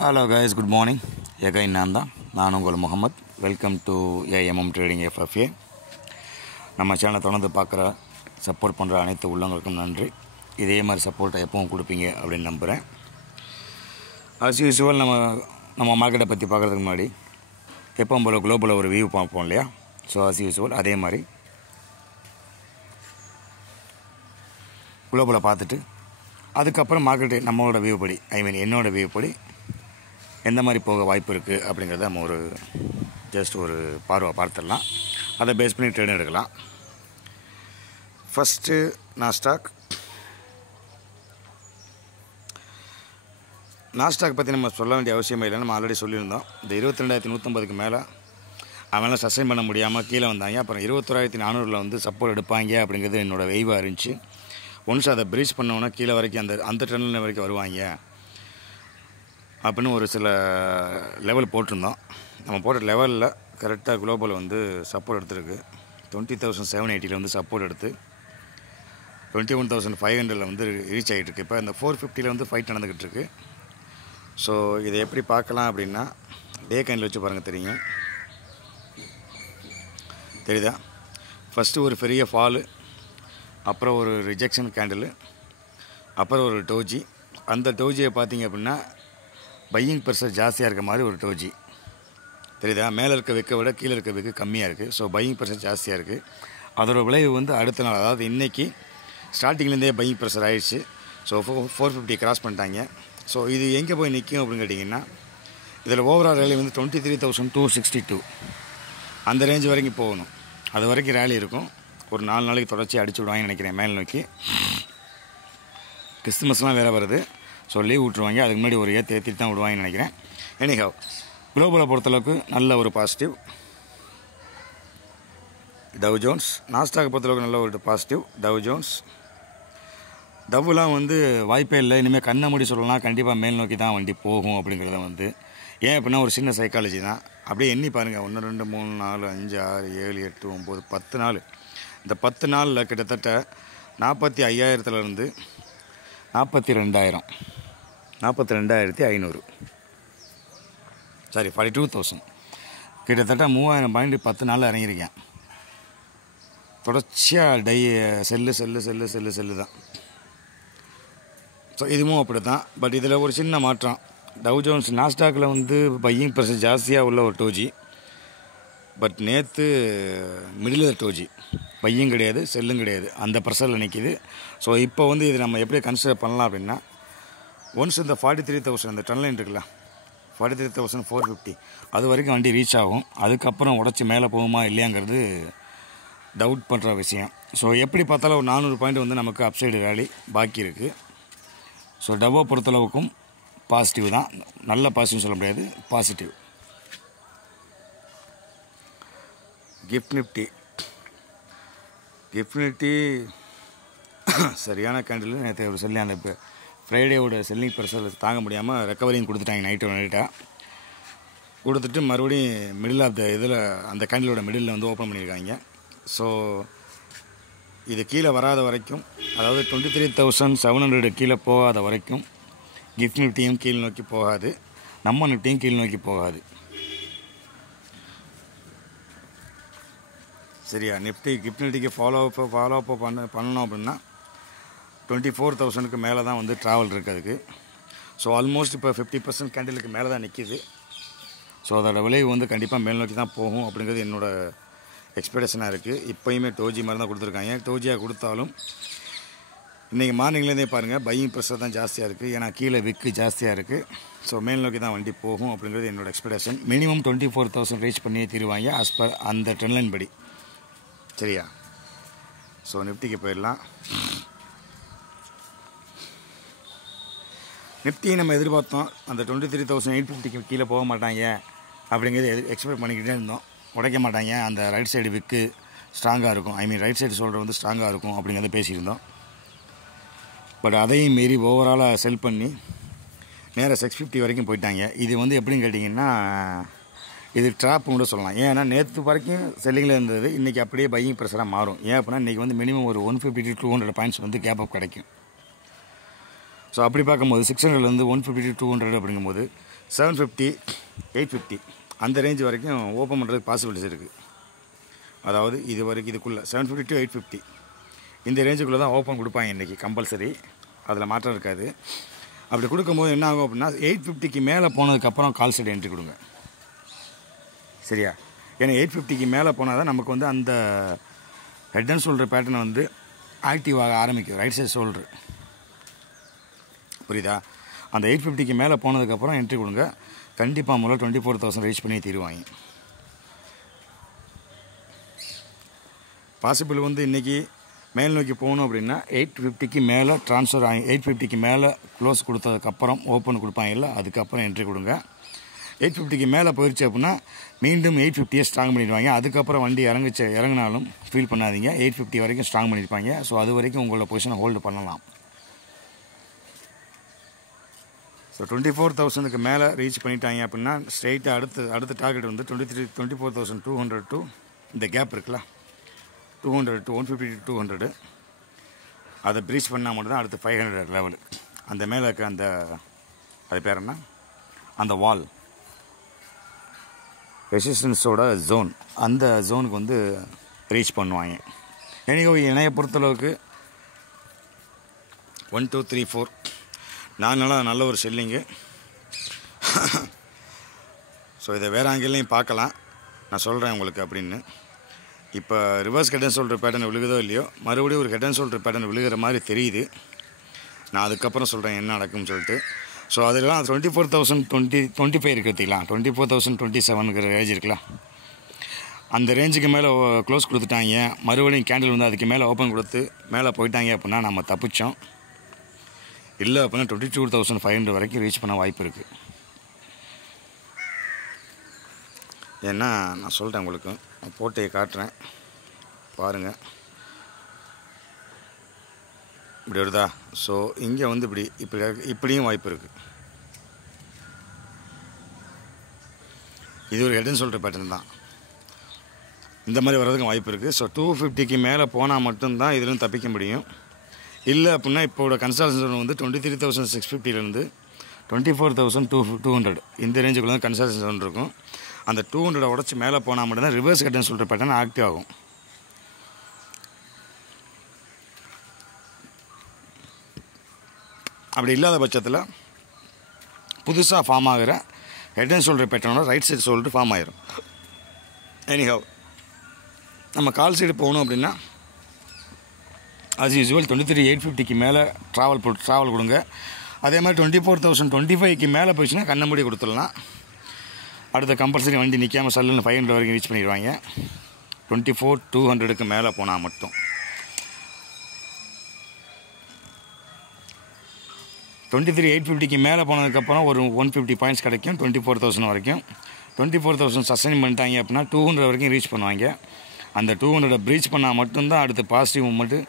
Hello guys, good morning. Again நான் உங்கள் Muhammad. Welcome to AMM trading FFA. நம்ம சேனலை தொடர்ந்து பார்க்குற சப்போர்ட் பண்ணுற அனைத்து உள்ளவங்களுக்கும் நன்றி. இதே மாதிரி சப்போர்ட்டை எப்பவும் கொடுப்பீங்க அப்படின்னு நம்புகிறேன். அஸ் யூஸ்வல் நம்ம மார்க்கெட்டை பற்றி பார்க்குறதுக்கு முன்னாடி எப்பவும் போல் குளோபலில் ஒரு வியூ பார்ப்போம் இல்லையா? ஸோ அஸ் யூஸ்வல் அதே மாதிரி குளோபலை பார்த்துட்டு அதுக்கப்புறம் மார்க்கெட்டு நம்மளோட வியூ படி என்னோடய வியூ படி எந்த மாதிரி போக வாய்ப்பு இருக்குது அப்படிங்கிறத நம்ம ஜஸ்ட் ஒரு பார்வை பார்த்துடலாம். அதை பேஸ் பண்ணி ட்ரேட் எடுக்கலாம். ஃபஸ்ட்டு நாஸ்டாக் பற்றி நம்ம சொல்ல வேண்டிய அவசியமே இல்லை. நம்ம ஆல்ரெடி சொல்லியிருந்தோம். இந்த 22,150க்கு மேலே அவங்களாம் சஸ்டைன் பண்ண முடியாமல் கீழே வந்தாங்க. அப்புறம் 21,400 வந்து சப்போர்ட் எடுப்பாங்க அப்படிங்கிறது என்னோடய வெய்வாக இருந்துச்சு. ஒன்ஸ் அதை ப்ரீச் பண்ணோன்னா கீழே வரைக்கும் அந்த ட்ரெண்டில் வரைக்கும் வருவாங்க அப்படின்னு ஒரு சில லெவல் போட்டிருந்தோம். நம்ம போட்ட லெவலில் கரெக்டாக குளோபல் வந்து சப்போர்ட் எடுத்துருக்கு. 20,780 வந்து சப்போர்ட் எடுத்து 21,500 வந்து ரீச் ஆகிட்டுருக்கு. இப்போ இந்த 450 வந்து ஃபைட் நடந்துக்கிட்டு இருக்கு. ஸோ இதை எப்படி பார்க்கலாம் அப்படின்னா டே கேண்டில் வச்சு பாருங்கள், தெரியுதா? ஃபஸ்ட்டு ஒரு பெரிய ஃபாலு, அப்புறம் ஒரு ரிஜெக்ஷன் கேண்டில், அப்புறம் ஒரு டோஜி. அந்த டோஜியை பார்த்தீங்க அப்படின்னா பையிங் ப்ரெஷர் ஜாஸ்தியாக இருக்க மாதிரி ஒரு டோஜி தெரியுதா? மேலே இருக்க விற்க விட கீழே இருக்க விற்க கம்மியாக இருக்குது. ஸோ பையிங் ப்ரெஷர் ஜாஸ்தியாக இருக்குது. அதோட விளைவு வந்து அடுத்த நாள், அதாவது இன்றைக்கி ஸ்டார்டிங்லேருந்தே பையிங் ப்ரெஷர் ஆகிடுச்சு. ஸோ 450 கிராஸ் பண்ணிட்டாங்க. ஸோ இது எங்கே போய் நிற்கும் அப்படின்னு கேட்டிங்கன்னா, இதில் ஓவரால் ரேலி வந்து 23,262 அந்த ரேஞ்ச் வரைக்கும் போகணும். அது வரைக்கும் ரேலி இருக்கும். ஒரு 4 நாளைக்கு தொடர்ச்சி அடிச்சு விடுவாங்கன்னு நினைக்கிறேன் மேல் நோக்கி. கிறிஸ்துமஸ்லாம் வேறு வருது. ஸோ லீவ் விட்ருவாங்க. அதுக்கு முன்னாடி ஒரு ஏற்றிட்டு தான் விடுவாங்கன்னு நினைக்கிறேன். எனிஹவ் குளோபலை பொறுத்தளவுக்கு நல்ல ஒரு பாசிட்டிவ். டவ் ஜோன்ஸ், நாஸ்டாக் பொறுத்தளவுக்கு நல்ல ஒரு பாசிட்டிவ். டவ் ஜோன்ஸ், டவ்லாம் வந்து வாய்ப்பே இல்லை. இனிமேல் கண்ணை மூடி சொல்லலாம், கண்டிப்பாக மேல் நோக்கி தான் வண்டி போகும் அப்படிங்கிறத வந்து ஏன் அப்படின்னா ஒரு சின்ன சைக்காலஜி தான். அப்படியே எண்ணி பாருங்கள். 1 2 3 4 5 6 7 8 9 10 நாள். இந்த 10 நாளில் கிட்டத்தட்ட 45,000 42,000 42,500 சாரி 42,000 கிட்டத்தட்ட 3,000 பாயிண்ட் 10 நாளில் இறங்கியிருக்கேன். தொடர்ச்சியாக செல்லு தான். ஸோ இதுவும் அப்படி தான். பட் இதில் ஒரு சின்ன மாற்றம். டவ் ஜோன்ஸ் நாஸ்டாக்கில் வந்து பையிங் ப்ரெஷர் ஜாஸ்தியாக உள்ள ஒரு டோஜி. பட் நேற்று மிடில் டோஜி, பையும் கிடையாது செல்லும் கிடையாது, அந்த ப்ரெஷரில் நிற்கிது. ஸோ இப்போ வந்து இது நம்ம எப்படி கன்சிடர் பண்ணலாம் அப்படின்னா, ஒன்ஸ் இந்த 43,000 இந்த ட்ரெண்ட் லைன் இருக்குல்ல, 43,450 அது வரைக்கும் வண்டி ரீச் ஆகும். அதுக்கப்புறம் உடச்சி மேலே போகுமா இல்லையாங்கிறது டவுட் பண்ணுற விஷயம். ஸோ எப்படி பார்த்தாலும் ஒரு 400 பாயிண்ட் வந்து நமக்கு அப்சைடு வேலி பாக்கி இருக்குது. ஸோ டவ்வை பொறுத்தளவுக்கும் பாசிட்டிவ் தான். நல்ல பாசிட்டிவ் சொல்ல முடியாது, பாசிட்டிவ். கிஃப்ட் நிஃப்டி சரியான கேண்டில். நேற்று ஒரு செல்லி அந்த ஃப்ரைடேவோட செல்லிங் ப்ரெஷர் தாங்க முடியாமல் ரெக்கவரிங் கொடுத்துட்டாங்க. நைட்டாக கொடுத்துட்டு மறுபடியும் மிடில் ஆஃப் த இதில் அந்த கேண்டிலோட மிடில் வந்து ஓப்பன் பண்ணியிருக்காங்க. ஸோ இது கீழே வராத வரைக்கும், அதாவது 23,700 கீழே போகாத வரைக்கும் கிஃப்ட் நிஃப்டியும் கீழ் நோக்கி போகாது, நம்ம நிஃப்டியும் கீழ் நோக்கி போகாது. சரியா? கிஃப்ட் நிஃப்டிக்கு ஃபாலோ அப் பண்ணணும் அப்படின்னா 24,000க்கு மேலே தான் வந்து ட்ராவல் இருக்குது அதுக்கு. ஸோ ஆல்மோஸ்ட் இப்போ 50% கேண்டிலுக்கு மேலே தான் நிற்கிது. ஸோ அதோட விளைவு வந்து கண்டிப்பாக மேல் நோக்கி தான் போகும் அப்படிங்கிறது என்னோடய எக்ஸ்பெக்டேஷனாக இருக்குது. இப்போயுமே டோஜி மாதிரி தான் கொடுத்துருக்காங்க. டோஜியாக கொடுத்தாலும் இன்றைக்கி மார்னிங்லேருந்தே பாருங்கள் பையிங் ப்ரெஷர் தான் ஜாஸ்தியாக இருக்குது. ஏன்னா கீழே விக்கு ஜாஸ்தியாக இருக்குது. ஸோ மேல் நோக்கி தான் வண்டி போகும் அப்படிங்கிறது என்னோடய எக்ஸ்பெக்டேஷன். மினிமம் 24,000 ரீச் பண்ணியே தீருவாங்க ஆஸ் பர் அந்த ட்ரெண்ட் லைன் படி. சரியா? ஸோ நிஃப்டிக்கு போயிடலாம். நிஃப்டி நம்ம எதிர்பார்த்தோம் அந்த 23,850க்கு கீழே போக மாட்டாங்க அப்படிங்கிறது எக்ஸ்பெக்ட் பண்ணிக்கிட்டே இருந்தோம். உடைக்க மாட்டாங்க, அந்த ரைட் சைடு விக்கு ஸ்ட்ராங்காக இருக்கும், ரைட் சைடு ஷோல்டர் வந்து ஸ்ட்ராங்காக இருக்கும் அப்படிங்கிறத பேசியிருந்தோம். பட் அதையும் மீறி ஓவராலாக செல் பண்ணி நேராக 650 வரைக்கும் போயிட்டாங்க. இது வந்து எப்படின்னு கேட்டிங்கன்னா, இது ட்ராப்னு கூட சொல்லலாம். ஏன்னா நேற்று வரைக்கும் செல்லிங்கில் இருந்தது, இன்றைக்கி அப்படியே பையிங் ப்ரெஷராக மாறும். ஏன் அப்படின்னா இன்றைக்கி வந்து மினிமம் ஒரு 150 to 200 பாயிண்ட்ஸ் வந்து கேப் அப் கிடைக்கும். ஸோ அப்படி பார்க்கும்போது 600 150 to 200 அப்படிங்கும்போது 750 850 அந்த ரேஞ்ச் வரைக்கும் ஓப்பன் பண்ணுறதுக்கு பாசிபிலிட்டிஸ் இருக்குது. அதாவது இது வரைக்கும் இதுக்குள்ளே 750 to 850 இந்த ரேஞ்சுக்குள்ளே தான் ஓப்பன் கொடுப்பாங்க இன்றைக்கி கம்பல்சரி, அதில் மாற்றம் இருக்காது. அப்படி கொடுக்கும்போது என்ன ஆகும் அப்படின்னா 850க்கு மேலே போனதுக்கப்புறம் கால் சைடு என்ட்ரி கொடுங்க, சரியா? ஏன்னா 850க்கு மேலே போனால் தான் நமக்கு வந்து அந்த ஹெட் அண்ட் ஷோல்டர் பேட்டர்னை வந்து ஆக்டிவ் ஆக ஆரம்பிக்கும், ரைட் சைடு ஷோல்டர், புரியுதா? அந்த 850க்கு மேலே போனதுக்கப்புறம் என்ட்ரி கொடுங்க. கண்டிப்பாக முதல்ல 24,000 ரீச் பண்ணி தீருவாங்க. பாசிபிள் வந்து இன்றைக்கி மேல் நோக்கி போகணும் அப்படின்னா 850க்கு மேலே ட்ரான்ஸ்ஃபர் ஆகி 850க்கு மேலே க்ளோஸ் கொடுத்ததுக்கப்புறம் ஓப்பன் கொடுப்பாங்கல்ல, அதுக்கப்புறம் என்ட்ரி கொடுங்க. 850க்கு மேலே போயிடுச்சு அப்படின்னா மீண்டும் 850 ஸ்ட்ராங் பண்ணிடுவாங்க. அதுக்கப்புறம் வண்டி இறங்கினாலும் ஃபீல் பண்ணாதீங்க, 850 வரைக்கும் ஸ்ட்ராங் பண்ணியிருப்பாங்க. ஸோ அது வரைக்கும் உங்களோட பொசிஷனை ஹோல்டு பண்ணலாம். ஸோ 24,000க்கு மேலே ரீச் பண்ணிட்டாங்க அப்படின்னா ஸ்ட்ரெயிட்டாக அடுத்த டார்கெட் வந்து 24,200 to இந்த கேப் இருக்குல்ல 200 to 150 to 200, அதை ப்ரீச் பண்ணால் மட்டும் தான் அடுத்து 500 லெவலு. அந்த மேலே இருக்க அந்த அது பேர் என்ன, அந்த வால் ரெசிஸ்டன்ஸோட ஜோன், அந்த ஜோனுக்கு வந்து ரீச் பண்ணுவாங்க. எனவே என்னையை பொறுத்தளவுக்கு 1 2 3 4 4 நாளாக நல்ல ஒரு செல்லிங்கு. ஸோ இதை வேறு ஆங்கிலையும் பார்க்கலாம், நான் சொல்கிறேன் உங்களுக்கு அப்படின்னு. இப்போ reverse head and shoulder pattern விழுகுதோ இல்லையோ, மறுபடியும் ஒரு ஹெட் அண்ட் ஷோல்டர் பேட்டர்ன் விழுகிற மாதிரி தெரியுது. நான் அதுக்கப்புறம் சொல்கிறேன் என்ன நடக்கும்னு சொல்லிட்டு. ஸோ அதெல்லாம் 24,025 இருக்கிறதுக்கலாம், 24,027ங்கிற ரேஞ்ச் இருக்கலாம். அந்த ரேஞ்சுக்கு மேலே க்ளோஸ் கொடுத்துட்டாங்க, மறுபடியும் கேண்டில் வந்து அதுக்கு மேலே ஓப்பன் கொடுத்து மேலே போயிட்டாங்க அப்படின்னா நம்ம தப்பிச்சோம். இல்லை அப்படின்னா 22,500 வரைக்கும் ரீச் பண்ண வாய்ப்பு இருக்குது. ஏன்னா நான் சொல்கிறேன் உங்களுக்கு, நான் போட்டு காட்டுறேன் பாருங்கள், இப்படி வருதா? ஸோ இங்கே வந்து இப்படியும் வாய்ப்பு இருக்குது. இது ஒரு ஹெட் அண்ட் ஷோல்டர் பேட்டர்ன் தான், இந்த மாதிரி வர்றதுக்கும் வாய்ப்பு இருக்குது. ஸோ 250க்கு மேலே போனால் மட்டும்தான் இதுலேருந்து தப்பிக்க முடியும். இல்லை அப்படின்னா இப்போட கன்சல்டேஷன் வந்து 23,650லேருந்து 24,200 இந்த ரேஞ்சுக்குள்ள தான் கன்சல்டேஷன் இருக்கும். அந்த 200 உடச்சி மேலே போனால் மட்டும்தான் reverse head and shoulder pattern active ஆகும். அப்படி இல்லாத பட்சத்தில் புதுசாக ஃபார்ம் ஆகிற ஹெட் அண்ட் ஷோல்டர் பேட்டர்னோட ரைட் சைடு ஷோல்டர் ஃபார்ம் ஆகிரும். எனிஹவ் நம்ம கால் சைடு போகணும் அப்படின்னா ஆஸ் யூஸ்வல் 23,850க்கு மேலே ட்ராவல் கொடுங்க. அதே மாதிரி 24,025க்கு மேலே போயிடுச்சுன்னா கண்ணம்படி கொடுத்துடலாம். அடுத்த கம்பல்சரி வண்டி நிற்காமல் சல்லுன்னு 500 வரைக்கும் ரீச் பண்ணிடுவாங்க. 24,200க்கு மேலே போனால் மட்டும். 23,850க்கு மேலே போனதுக்கப்புறம் ஒரு 150 பாயிண்ட்ஸ் கிடைக்கும் 24,000 வரைக்கும். 24,000 சஸ்டைன் பண்ணிட்டாங்க அப்படின்னா 200 வரைக்கும் ரீச் பண்ணுவாங்க. அந்த 200 ப்ரீச் பண்ணால் மட்டும்தான் அடுத்து பாசிட்டிவ் மூமெண்ட்டு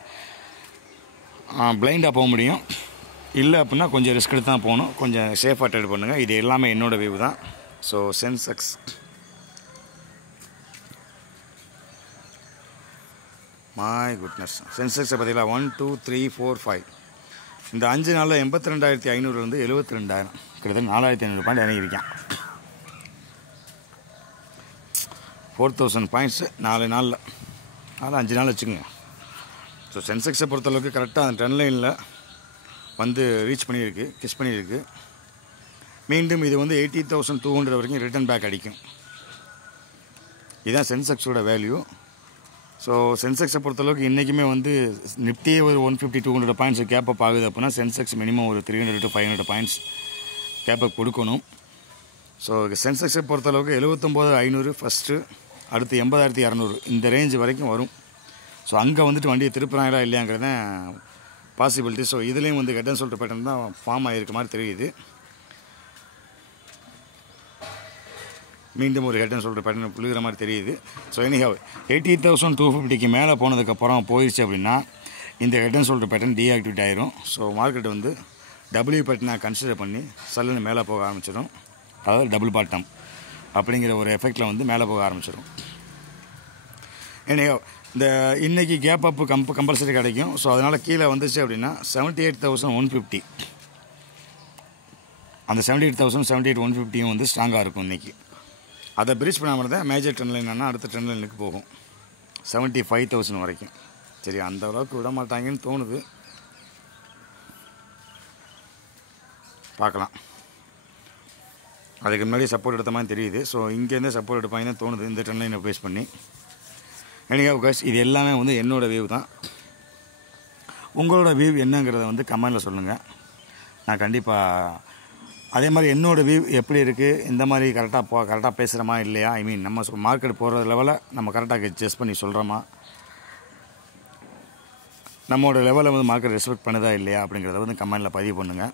பிளைண்டாக போக முடியும். இல்லை அப்படின்னா கொஞ்சம் ரிஸ்க் எடுத்து தான் போகணும், கொஞ்சம் சேஃபாக ட்ரேட் பண்ணுங்கள். இது எல்லாமே என்னோடய வியூ தான். ஸோ சென்செக்ஸ் மை குட்னஸ், சென்செக்ஸை பார்த்தீங்களா 1 2 3 4 5 இந்த 5 நாளில் 82,500 72,000 கிட்டத்தட்ட 4,500 பாயிண்ட் இறங்கியிருக்கேன். 4,000 பாயிண்ட்ஸு 4 நாளில், அதான் 5 நாள் வச்சுக்கோங்க. ஸோ சென்செக்ஸை பொறுத்தளவுக்கு கரெக்டாக அந்த ட்ரெண்ட் லைனில் வந்து ரீச் பண்ணியிருக்கு, கிஸ் பண்ணியிருக்கு. மீண்டும் இது வந்து 80,200 வரைக்கும் ரிட்டர்ன் பேக் அடிக்கும். இதுதான் சென்செக்ஸோட வேல்யூ. ஸோ சென்செக்ஸை பொறுத்தளவுக்கு இன்றைக்குமே வந்து நிஃப்டியே ஒரு 150-200 பாயிண்ட்ஸ் கேப் அப் ஆகுது அப்படின்னா சென்செக்ஸ் மினிமம் ஒரு 300 to 500 பாயிண்ட்ஸ் கேப் அப் கொடுக்கணும். ஸோ சென்செக்ஸை பொறுத்தளவுக்கு 79,500 ஃபஸ்ட்டு, அடுத்து 80,200 இந்த ரேஞ்ச் வரைக்கும் வரும். ஸோ அங்கே வந்துட்டு வண்டியை திருப்புறாங்களா இல்லையாங்கிறது தான் பாசிபிலிட்டி. ஸோ இதுலேயும் வந்து ஹெட் அண்ட் ஷோல்டர் பேட்டர்ன் தான் ஃபார்ம் ஆகிருக்க மாதிரி தெரியுது. மீண்டும் ஒரு ஹெட் அண்ட் ஷோல்டர் பேட்டர்ன் புழுகிற மாதிரி தெரியுது. ஸோ எனிஹவ் 80,250க்கு மேலே போனதுக்கப்புறம் போயிடுச்சு அப்படின்னா இந்த head and shoulder pattern deactivate ஆயிரும். ஸோ மார்க்கெட் வந்து டபிள்யூ பேட்டர்னாக கன்சிடர் பண்ணி சல்லுன்னு மேலே போக ஆரம்பிச்சிடும். அதாவது டபுள் பாட்டம் அப்படிங்கிற ஒரு எஃபெக்டில் வந்து மேலே போக ஆரம்பிச்சிடும். எனிஹவ் இந்த இன்றைக்கி கேப் அப்பு கம்பல்சரி கிடைக்கும். ஸோ அதனால் கீழே வந்துச்சு அப்படின்னா 78,150 அந்த 78,000 78,150 வந்து ஸ்ட்ராங்காக இருக்கும் இன்றைக்கி. அதை பிரீச் பண்ணாமல் தான் மேஜர் ட்ரெண்ட் லைன் என்னன்னா அடுத்த ட்ரெண்ட் லைனுக்கு போகும் 75,000 வரைக்கும். சரி, அந்த அளவுக்கு விட மாட்டாங்கன்னு தோணுது, பார்க்கலாம். அதுக்கு முன்னாடி சப்போர்ட் எடுத்த மாதிரி தெரியுது. ஸோ இங்கேருந்து சப்போர்ட் எடுப்பாங்கன்னு தோணுது இந்த ட்ரெண்ட் லைனை பேஸ் பண்ணி. எனக்கு அவகாஷ் இது எல்லாமே வந்து என்னோடய வியூ தான். உங்களோட வியூ என்னங்கிறத வந்து கமெண்டில் சொல்லுங்கள். நான் கண்டிப்பாக அதே மாதிரி என்னோடய வியூ எப்படி இருக்குது, இந்த மாதிரி கரெக்டாக பேசுகிறோமா இல்லையா, ஐ மீன் நம்ம மார்க்கெட் போகிற லெவலில் நம்ம கரெக்டாக ஜஸ்ட் பண்ணி சொல்கிறோமா, நம்மளோட லெவலில் வந்து மார்க்கெட் ரெஸ்பெக்ட் பண்ணுதா இல்லையா அப்படிங்கிறத வந்து கமெண்டில் பதிவு பண்ணுங்கள்.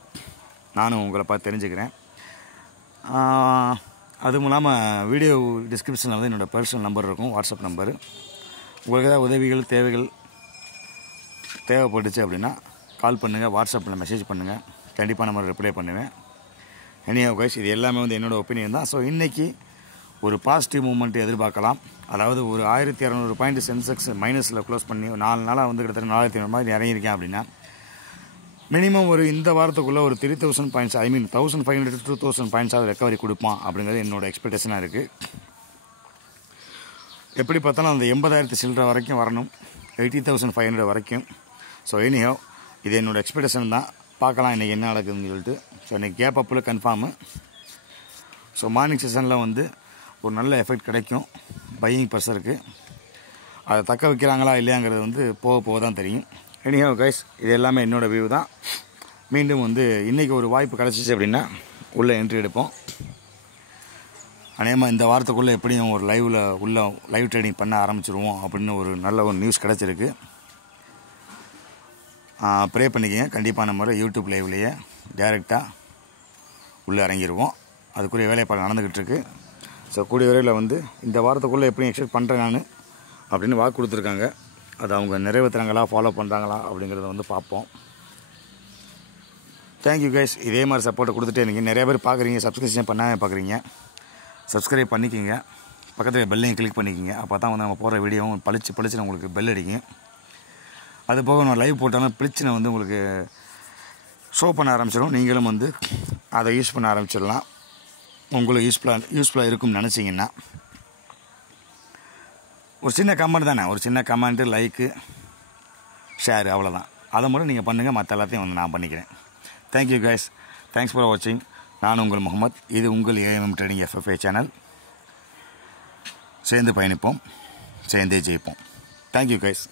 நானும் உங்களை பார்த்து தெரிஞ்சுக்கிறேன். அதுவும் இல்லாமல் வீடியோ டிஸ்கிரிப்ஷனில் வந்து என்னோடய பர்சனல் நம்பர் இருக்கும், வாட்ஸ்அப் நம்பரு. உங்களுக்கு ஏதாவது உதவிகள் தேவைகள் தேவைப்பட்டுச்சு அப்படின்னா கால் பண்ணுங்கள், வாட்ஸ்அப்பில் மெசேஜ் பண்ணுங்கள், கண்டிப்பாக நம்ம ரிப்ளை பண்ணுவேன். எனிஹவ் கைஸ், இது எல்லாமே வந்து என்னோடய ஒப்பீனியன் தான். ஸோ இன்றைக்கி ஒரு பாசிட்டிவ் மூமெண்ட் எதிர்பார்க்கலாம். அதாவது ஒரு 1200 பாயிண்ட் சென்செக்ஸ் மைனஸில் க்ளோஸ் பண்ணி 4 நாளாக வந்து கிட்டத்தட்ட 4500 மாதிரி இறங்கியிருக்கேன் அப்படின்னா மினிமம் ஒரு இந்த வாரத்துக்குள்ளே ஒரு 3000 பாயிண்ட்ஸ், ஐ மீன் 1500 to 2000 பாயிண்ட்ஸாவது ரெக்கவரி கொடுப்பான் அப்படிங்கிறது என்னோடய எக்ஸ்பெக்டேஷனாக இருக்குது. எப்படி பார்த்தாலும் அந்த 80,000 சில்லற வரைக்கும் வரணும், 80,500 வரைக்கும். ஸோ எனிஹவ் இது என்னோடய எக்ஸ்பெக்டேஷன் தான். பார்க்கலாம் இன்றைக்கி என்ன நடக்குதுன்னு சொல்லிட்டு. ஸோ இன்றைக்கி கேப் அப்பில் கன்ஃபார்மு. ஸோ மார்னிங் செஷனில் வந்து ஒரு நல்ல எஃபெக்ட் கிடைக்கும் பையிங் ப்ரெஷருக்கு. அதை தக்க வைக்கிறாங்களா இல்லையாங்கிறது வந்து போக போக தான் தெரியும். எனிஹவ் கைஸ், இது எல்லாமே என்னோடய வியூ தான். மீண்டும் வந்து இன்றைக்கி ஒரு வாய்ப்பு கிடச்சிச்சு அப்படின்னா உள்ளே என்ட்ரி எடுப்போம். அநேகமாக இந்த வாரத்துக்குள்ளே எப்படியும் ஒரு லைவ் ட்ரேடிங் பண்ண ஆரம்பிச்சிருவோம் அப்படின்னு ஒரு நல்ல ஒரு நியூஸ் கிடச்சிருக்கு. ப்ரே பண்ணிக்கங்க. கண்டிப்பாக நம்ம யூடியூப் லைவ்லேயே டைரெக்டாக உள்ளே இறங்கிடுவோம். அதுக்குரிய வேலைப்பாடு நடந்துக்கிட்டு இருக்கு. ஸோ கூடிய விரைவில் வந்து இந்த வாரத்துக்குள்ளே எப்படியும் எக்ஸ்பெக்ட் பண்ணுறேன் நான் அப்படின்னு வாக்கு கொடுத்துருக்காங்க. அதை அவங்க நிறைவேற்றுறாங்களா, ஃபாலோ பண்ணுறாங்களா அப்படிங்கிறத வந்து பார்ப்போம். தேங்க்யூ கைஸ், இதே மாதிரி சப்போர்ட்டை கொடுத்துட்டே இருந்தீங்க. நிறைய பேர் பார்க்குறீங்க, சப்ஸ்கிரிப்ஷன் பண்ணாமல் பார்க்குறீங்க. சப்ஸ்கிரைப் பண்ணிக்கிங்க, பக்கத்தில் பெல்லையும் கிளிக் பண்ணிக்கிங்க. அப்போ தான் வந்து நம்ம போகிற வீடியோவும் பளிச்சுன்னு உங்களுக்கு பெல் அடிக்கும். அது போக நம்ம லைவ் போட்டாலும் பிளிச்சுன்னு வந்து உங்களுக்கு ஷோ பண்ண ஆரம்பிச்சிடும். நீங்களும் வந்து அதை யூஸ் பண்ண ஆரம்பிச்சிடலாம். உங்களுக்கு யூஸ்ஃபுல்லாக இருக்கும்னு நினச்சிங்கன்னா ஒரு சின்ன கமெண்ட் தானே, ஒரு சின்ன கமெண்ட்டு, லைக்கு, ஷேரு, அவ்வளோதான். அதை மட்டும் நீங்கள் பண்ணுங்கள், மற்ற எல்லாத்தையும் வந்து நான் பண்ணிக்கிறேன். தேங்க்யூ கைஸ், தேங்க்ஸ் ஃபார் வாட்சிங். நான் உங்கள் முகமது. இது உங்கள் ஏஎம்எம் ட்ரேடிங் FFA சேனல். சேர்ந்து பயணிப்போம், சேர்ந்தே ஜெயிப்போம். Thank you guys.